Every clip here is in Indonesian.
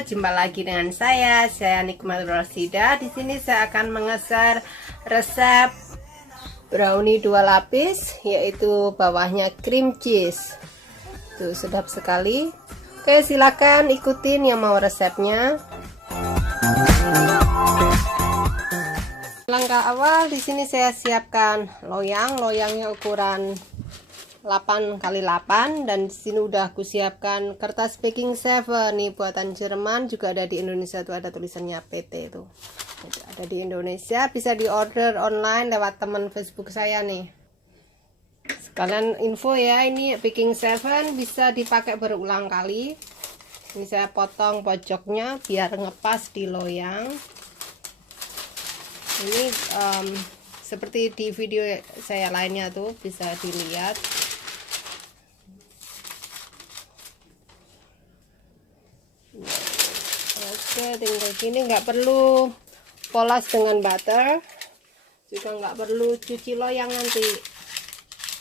semuanya, jumpa lagi dengan saya Nikmatul Rosida. Di sini saya akan mengeser resep brownie 2 lapis, yaitu bawahnya cream cheese. Tuh, sedap sekali. Oke, silakan ikutin yang mau resepnya. Langkah awal di sini saya siapkan loyangnya ukuran 8x8, dan di sini udah aku siapkan kertas baking 7 nih, buatan Jerman, juga ada di Indonesia tuh, ada tulisannya PT itu. Ada di Indonesia, bisa diorder online lewat teman Facebook saya nih. Sekalian info ya, ini baking 7 bisa dipakai berulang kali. Ini saya potong pojoknya biar ngepas di loyang. Ini seperti di video saya lainnya tuh, bisa dilihat. Oke, tinggal gini, nggak perlu polas dengan butter, juga nggak perlu cuci loyang nanti.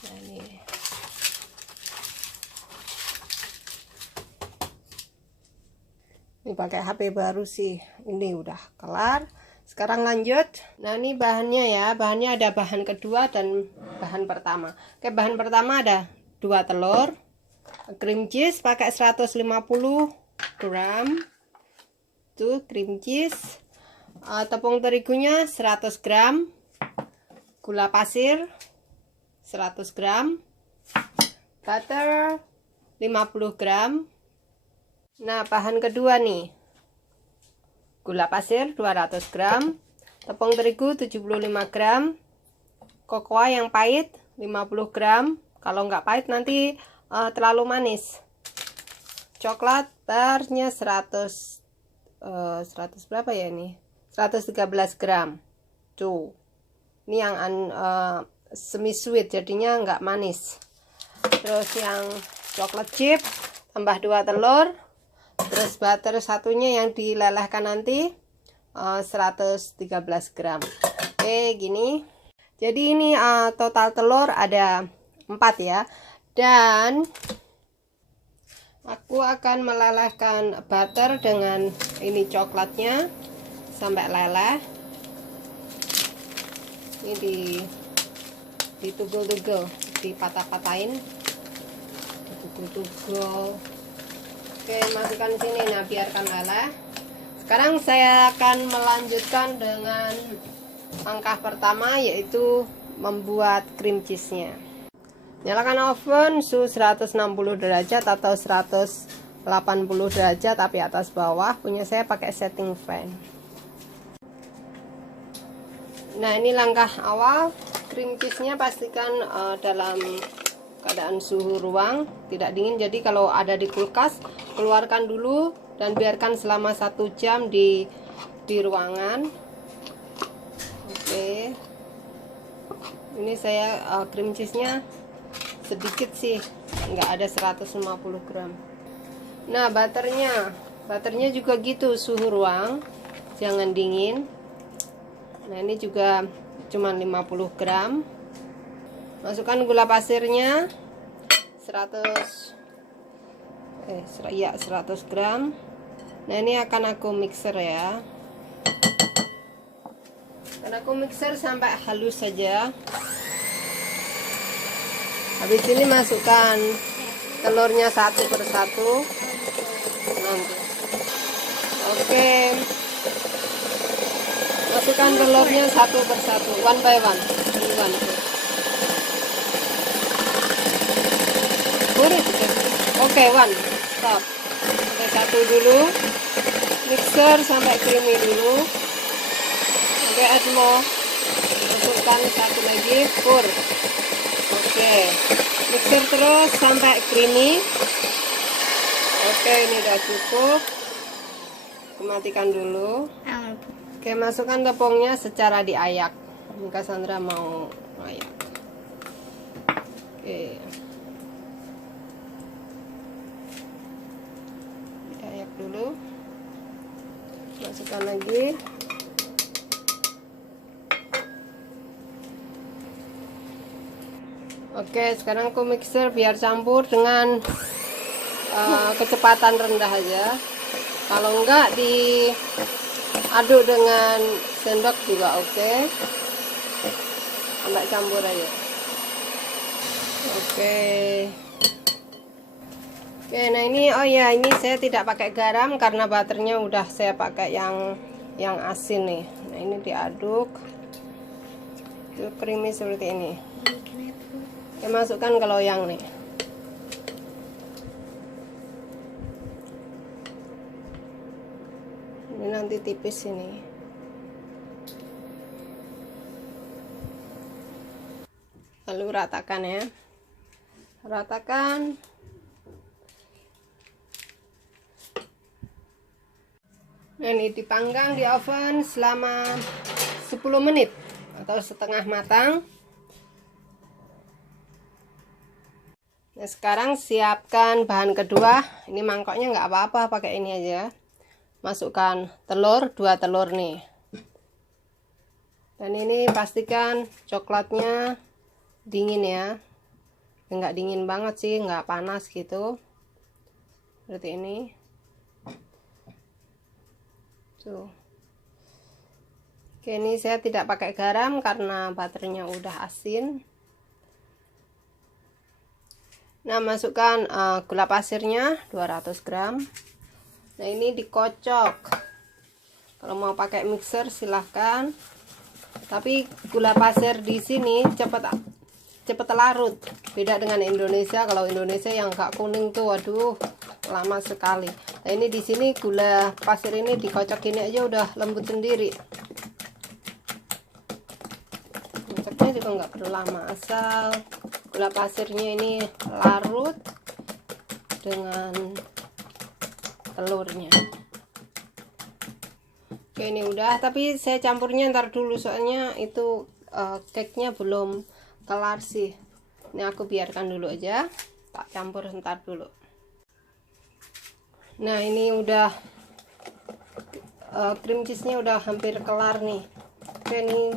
Nah, ini pakai HP baru sih, ini udah kelar. Sekarang lanjut. Nah, ini bahannya ya, bahannya ada bahan kedua dan bahan pertama. Oke, bahan pertama ada 2 telur, cream cheese pakai 150 gram, tuh cream cheese, tepung terigunya 100 gram, gula pasir 100 gram, butter 50 gram. Nah, bahan kedua nih, gula pasir 200 gram, tepung terigu 75 gram, kokoa yang pahit 50 gram, kalau nggak pahit nanti terlalu manis. Coklat barnya 100 berapa ya ini, 113 gram tuh. Ini yang semi sweet, jadinya nggak manis. Terus yang coklat chip tambah 2 telur, terus butter satunya yang dilelehkan nanti 113 gram. Oke, gini. Jadi ini total telur ada 4 ya, dan aku akan melelehkan butter dengan ini coklatnya sampai leleh. Ini ditugul-tugul, dipatah-patahin, ditugul-tugul. Oke, masukkan sini. Nah, biarkan leleh. Sekarang saya akan melanjutkan dengan langkah pertama, yaitu membuat cream cheese-nya. Nyalakan oven suhu 160 derajat atau 180 derajat, tapi atas bawah. Punya saya pakai setting fan. Nah, ini langkah awal. Cream cheese-nya pastikan dalam keadaan suhu ruang, tidak dingin. Jadi kalau ada di kulkas, keluarkan dulu dan biarkan selama 1 jam di ruangan. Oke, ini saya cream cheese-nya sedikit sih, nggak ada 150 gram. Nah, butternya juga gitu, suhu ruang, jangan dingin. Nah, ini juga cuma 50 gram. Masukkan gula pasirnya 100 gram. Nah, ini akan aku mixer ya, dan aku mixer sampai halus saja. Habis ini masukkan telurnya satu persatu nanti. Oke, masukkan telurnya satu persatu, one by one. Oke, one, stop. Oke, satu dulu, mixer sampai creamy dulu. Oke, add more. Masukkan satu lagi, pour. Oke, mixer terus sampai creamy. Oke, ini udah cukup. Matikan dulu. Oke, masukkan tepungnya secara diayak. Ini Cassandra mau ayak. Oke, diayak dulu. Masukkan lagi. Oke, sekarang aku mixer biar campur dengan kecepatan rendah aja. Kalau enggak diaduk dengan sendok juga oke. Sampai campur aja. Oke. Oke, nah ini oh ya, ini saya tidak pakai garam karena butternya udah saya pakai yang asin nih. Nah, ini diaduk. Itu creamy seperti ini. Saya masukkan ke loyang nih. Ini nanti tipis ini. Lalu ratakan ya. Ratakan. Nah, ini dipanggang di oven selama 10 menit atau setengah matang. Nah, sekarang siapkan bahan kedua. Ini mangkoknya nggak apa-apa, pakai ini aja. Masukkan telur, 2 telur nih. Dan ini pastikan coklatnya dingin ya. Nggak dingin banget sih, nggak panas gitu. Seperti ini. Tuh. Oke, ini saya tidak pakai garam karena butternya udah asin. Nah, masukkan gula pasirnya 200 gram. Nah, ini dikocok. Kalau mau pakai mixer silahkan. Tapi gula pasir di sini cepet larut. Beda dengan Indonesia. Kalau Indonesia yang agak kuning tuh, waduh, lama sekali. Nah, ini di sini gula pasir ini dikocok gini aja udah lembut sendiri. Kocoknya juga nggak perlu lama, asal gula pasirnya ini larut dengan telurnya. Oke, ini udah, tapi saya campurnya ntar dulu soalnya itu cake-nya belum kelar sih. Ini aku biarkan dulu aja, tak campur ntar dulu. Nah, ini udah cream cheese-nya udah hampir kelar nih. Oke, ini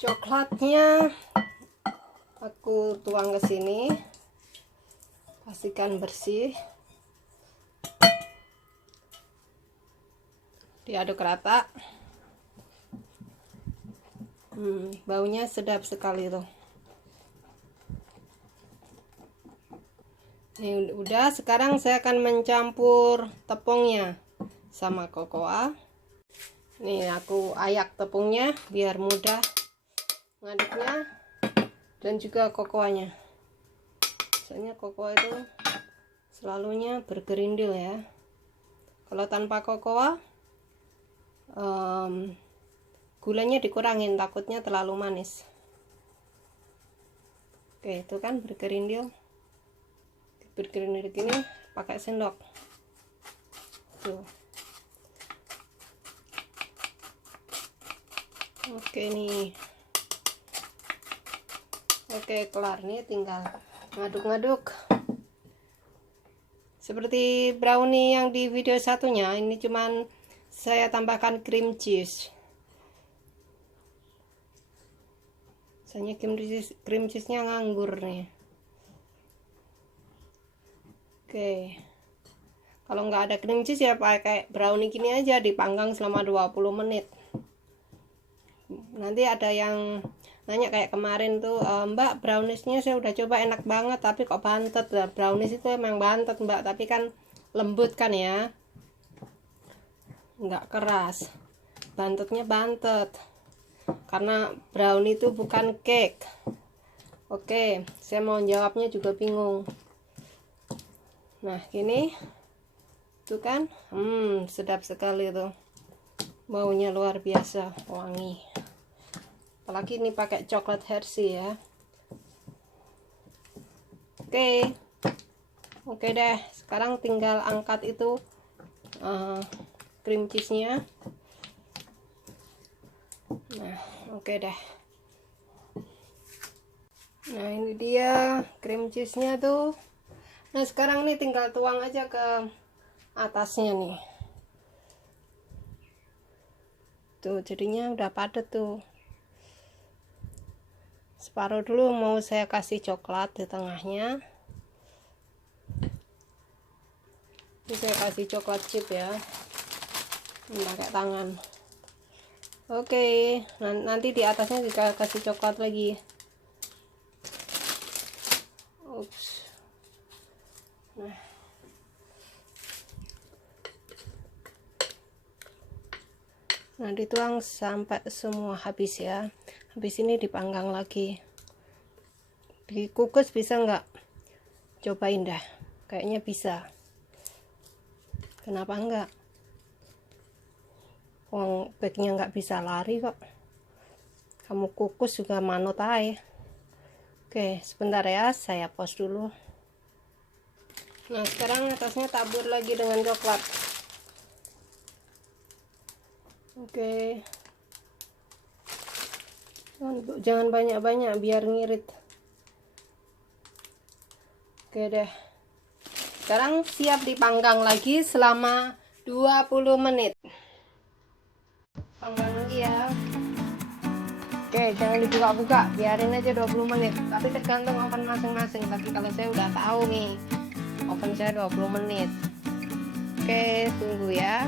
coklatnya aku tuang ke sini. Pastikan bersih. Diaduk rata. Baunya sedap sekali tuh. Ini udah, sekarang saya akan mencampur tepungnya sama kokoa. Nih, aku ayak tepungnya biar mudah ngaduknya, dan juga kokoanya. Soalnya kokoa itu selalunya bergerindil ya. Kalau tanpa kokoa gulanya dikurangin, takutnya terlalu manis. Oke, itu kan bergerindil gini, pakai sendok tuh. Oke nih, oke, kelar nih, tinggal ngaduk-ngaduk seperti brownie yang di video satunya. Ini cuman saya tambahkan cream cheese. Soalnya cream cheese-nya nganggur nih. Oke, kalau nggak ada cream cheese ya pakai brownie gini aja, dipanggang selama 20 menit. Nanti ada yang nanya kayak kemarin tuh, Mbak, browniesnya saya udah coba enak banget tapi kok bantet. Nah, brownies itu emang bantet Mbak, tapi kan lembut kan ya, nggak keras. Bantetnya bantet karena brownie itu bukan cake. Oke, saya mau jawabnya juga bingung. Nah, gini tuh kan, sedap sekali tuh, baunya luar biasa wangi. Apalagi ini pakai coklat Hershey ya. Oke deh, sekarang tinggal angkat itu cream cheese-nya. Nah, oke deh. Nah, ini dia cream cheese-nya tuh. Nah, sekarang nih tinggal tuang aja ke atasnya nih. Tuh, jadinya udah padat tuh. Separuh dulu mau saya kasih coklat di tengahnya. Ini saya kasih coklat chip ya, ini pakai tangan. Oke, nanti di atasnya juga kasih coklat lagi. Ups. Nah, dituang sampai semua habis ya. Habis ini dipanggang lagi. Dikukus bisa nggak? Cobain dah. Kayaknya bisa. Kenapa enggak? Wong bagnya nggak bisa lari kok. Kamu kukus juga manut aja. Oke, sebentar ya, saya pause dulu. Nah, sekarang atasnya tabur lagi dengan coklat. Oke. Jangan banyak-banyak biar ngirit. Oke deh. Sekarang siap dipanggang lagi selama 20 menit. Panggang lagi ya. Oke, jangan dibuka-buka, biarin aja 20 menit. Tapi tergantung oven masing-masing. Tapi kalau saya udah tahu nih, oven saya 20 menit. Oke, tunggu ya.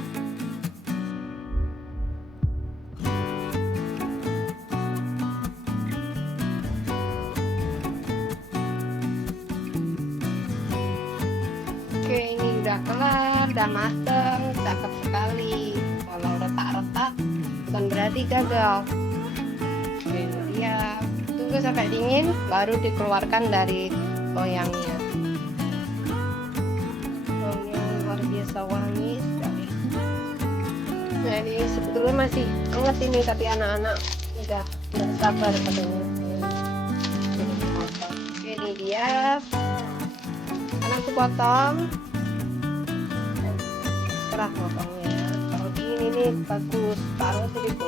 Oke, ini udah kelar, udah mateng, cakep sekali. Kalau retak-retak bukan berarti gagal. Oke, ya, tunggu sampai dingin baru dikeluarkan dari loyangnya. Loyangnya luar biasa wangi sekali. Nah, ini sebetulnya masih hangat ini, tapi anak-anak udah nggak sabar katanya. Oke, ini dia. Aku potong, serah potongnya. Kalau dingin ini bagus, taruh di